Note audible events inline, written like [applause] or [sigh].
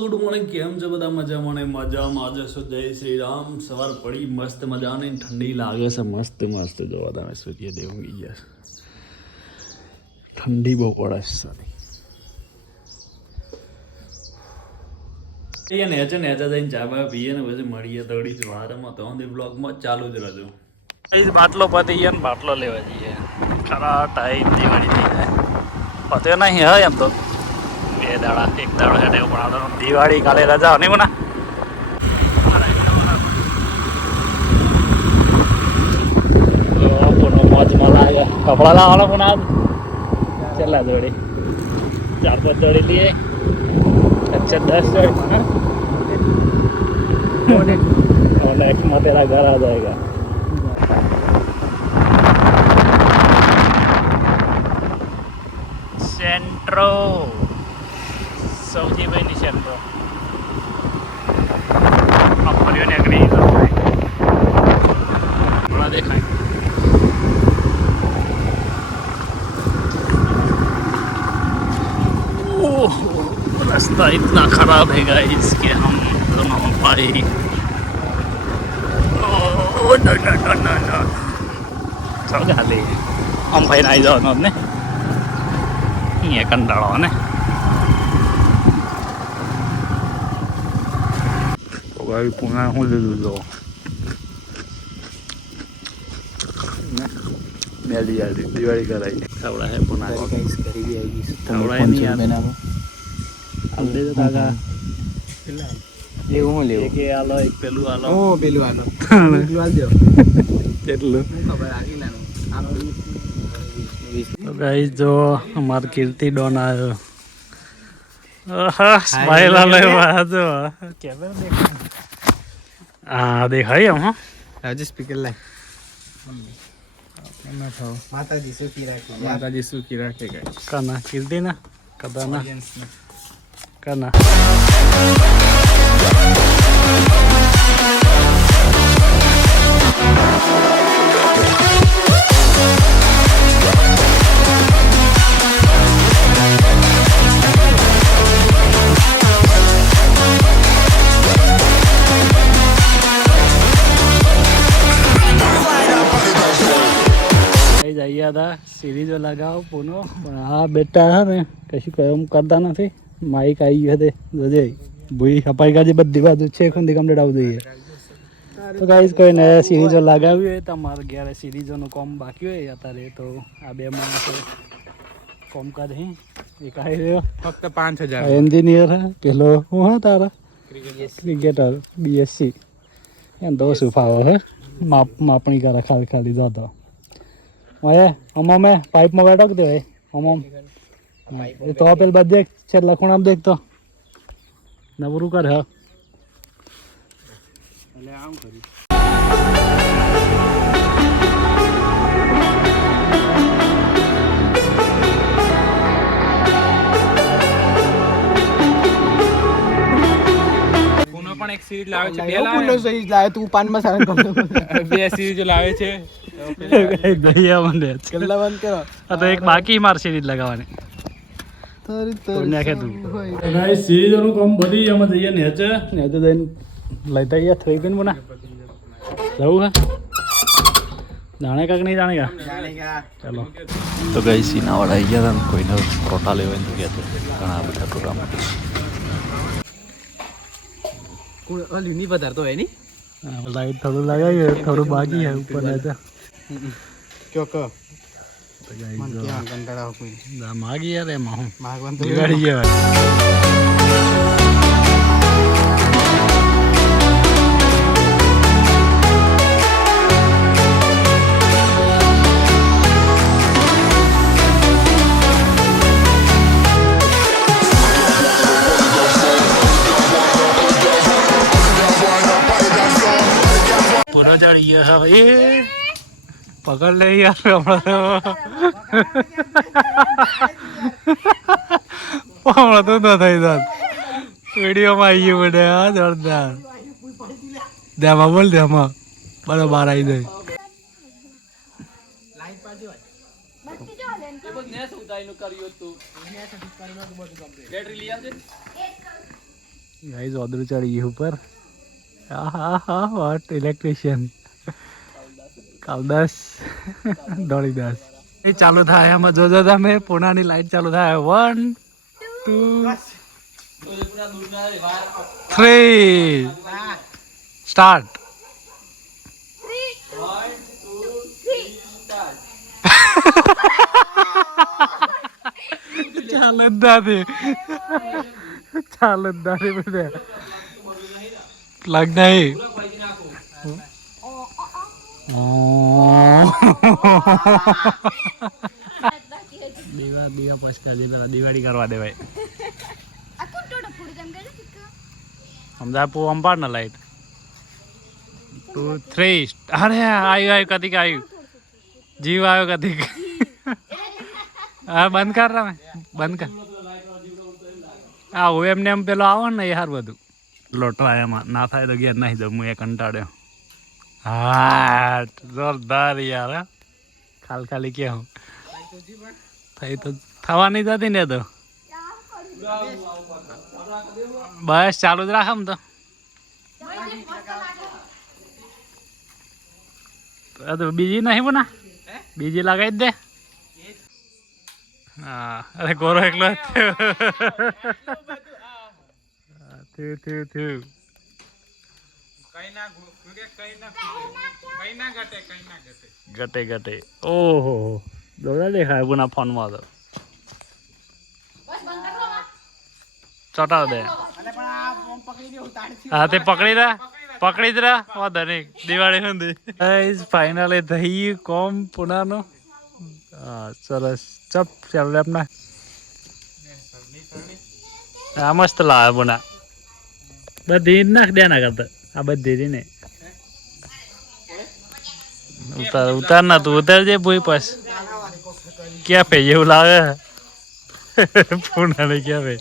Good morning કેમ છે બધા મજામાં ને મજામાં? આજે શું જય શ્રી રામ? સવાર પડી, મસ્ત મજાની, ઠંડી લાગે છે, મસ્ત મસ્ત. જોવા તમે સૂર્યદેવ ઊંઘી ગયા ઠંડી બહુ પડે છે સારી એ નેચે નેચે જઈને ચા બા પીએ ને પછી મળીએ થોડી જ વારમાં. તો હું બ્લોગમાં ચાલુ જ રહેજો. બાટલો પતી ગયા ને બાટલો લેવા જઈએ. ખરા ટાઈમ દિવાળી થઈ જાય. પતે નહીં હોય એમ તો. દાડા એક દાડો હેઠે પણ દિવાળી કાલે રજા નહીં મને મોજમાં લાગે કપડા લાવવાનો પણ આજ છેલ્લા જોડી ચાર પાંચ જોડી લઈએ अच्छा दस और नेक्स्ट में तेरा घर आ जाएगा સેન્ટ્રો સૌથી પહેલી સેન્ટ્રો ફર્યો નીકળી થોડા દેખાય ओह, रास्ता इतना खराब है गाइस कि हम दोनों भाई ओह, no, no, no, no, no. sao ગાલી આમ ભાઈ નાઈ જવાનો જ ને અહીંયા કંટાળો ને ભાઈ પુના હું લીધું જો મેલી આલી દિવાળી કરાવી ખાવડા હે પુના થાવડા એની આલ દે તો લેવું એ આલો એક પેલું આલો ઓ પેલું આનો પેલું આલ દો કેટલું ખબર આગી નાનું તો ગાઈસ જો અમાર કીર્તિ ડોન આવ્યો આહા સ્માઈલ આલે વાજો કેમેરા દેખાય હા દેખાય એમ હા. આજે સ્પીકર લાય માતાજી સુખી રાખે. માતાજી સુખી રાખે કાના કીર્તિ ના. કદાના કાના? જઈએ હતા સિરીઝો લગાવો પૂનો. પણ આ બેટા હે ને કશું કમ કરતા નથી. માઇક આવી ગયો તે જોજે ભૂઈ હપાઈ ગાજી બધી બાજુ છે ખુંદી કમ્પ્લીટ આવું જોઈએ. તો ગાઈઝ કોઈ ને સિરીઝો લગાવી હોય તમારે ઘેરે સિરીઝોનું કોમ બાકી હોય અત્યારે તો આ બે માણસો કોમ કરી એક આવી રહ્યો. ફક્ત પાંચ હજાર. એન્જિનિયર હે પેલો હું હા તારા? ક્રિકેટર બીએસસી એમ તો શું ફાવો હે? માપ માપણી કરે ખાલી ખાલી જતો. ઓય અમા મેં પાઇપમાં બેઠો કે ભાઈ અમામ એ તો પેલ બાદ દેખ છેલ્લા ખૂણામાં દેખ તો. નવરું કર હ. એટલે આમ કર્યું. સિરીઝ લાવે છે. બે લાવે. સહી લાવે તું પાન મસાલા કરો બે સિરીઝ લાવે છે. દયા મને ગલ્લા બંધ કરો. આ તો એક બાકી માર સિરીઝ લગાવવાની. તારી કોઈ નાખે તું. ગાઈસ સિરીઝોનું કામ બધી એમાં જઈએ નેચે નેચે જઈને લઈતા ગયા થઈ ગયું બના જવું હે? જાણે કાક નહીં જાણે કા ચાલો. તો ગઈ સીનાવાળા આવી ગયા હતા ને કોઈને પ્રોટા લેવા તો ગયા ઘણા બધા પ્રોગ્રામ કોણ? ઓલી ની વધારતો હોયની? લાઈટ થોડું લગાવી થોડું બાકી હે ઉપર નેચે ચોક માગી યાર એમાં હું. માગવાનું તો બિગાડી જેવા ચડી ગયો હવે. ભાઈ પકડ લઈ યાર હમણાં તો. ન થઈ જાત વિડીયોમાં આવી ગયું બધે હા જોરદાર. દેમાં બોલ દેમાં બરોબર આવી જાય. ગાઈઝ ઓદરું ચડી ગયું ઉપર. Vote electrician કાલદાસ. દોડીદાસ એ ચાલુ થાય એમાં જોજો તમે પૂનાની લાઈટ ચાલુ થાય. વન ટુ થ્રી સ્ટાર્ટ ચાલ જ દાદી ચાલ દાદી બધા. લગ નહીં દીવા દીવા પછતા દી પેલા દિવાળી કરવા દેવાય. અમદાવાદ અંબાડ ને લાઈટ. ટુ, થ્રી અરે આવ્યું આવ્યું કતિક આવ્યું જીવ આવ્યો કતિક હા, બંધ કર બંધ કર. આ એમને એમ પેલો આવો ને યાર હાર લોટવા એમાં ના થાય તો ઘેર નાખી દઉં, હું એ કંટાળ્યો. હા જોરદાર યાર ખાલ ખાલી કે હું થઈ તો થવાની જતી ને તો. બસ, ચાલુ જ રાખમ તો. બીજી નહીં બના? બીજી લગાવી દે. હા, અરે ગોરો એકલો થયું થયું થયું કઈ ના ઘૂરે, કઈ ના. કઈ ના ઘટે કઈ ના ઘટે. ગટે ગટે ઓહો દોડા દેખાય પુના ફોનમાં તો. ચોટાવ દે હા તે પકડી રહ્યા પકડી જ રહ્યા વાંધો નહીં દિવાળી સુધી. ફાઇનલી થઈ કોમ પુનાનું. હા સરસ. ચપ ચાલો આપના આ મસ્ત લાવે પુના બધી નાખ દે ના કરતા. આ બધી જ ને ઉતાર ઉતાર ના, તું ઉતારજે ભૂઈ પાસ. ક્યાં પે, એવું લાવે? [laughs] પૂના ને ક્યાં પે?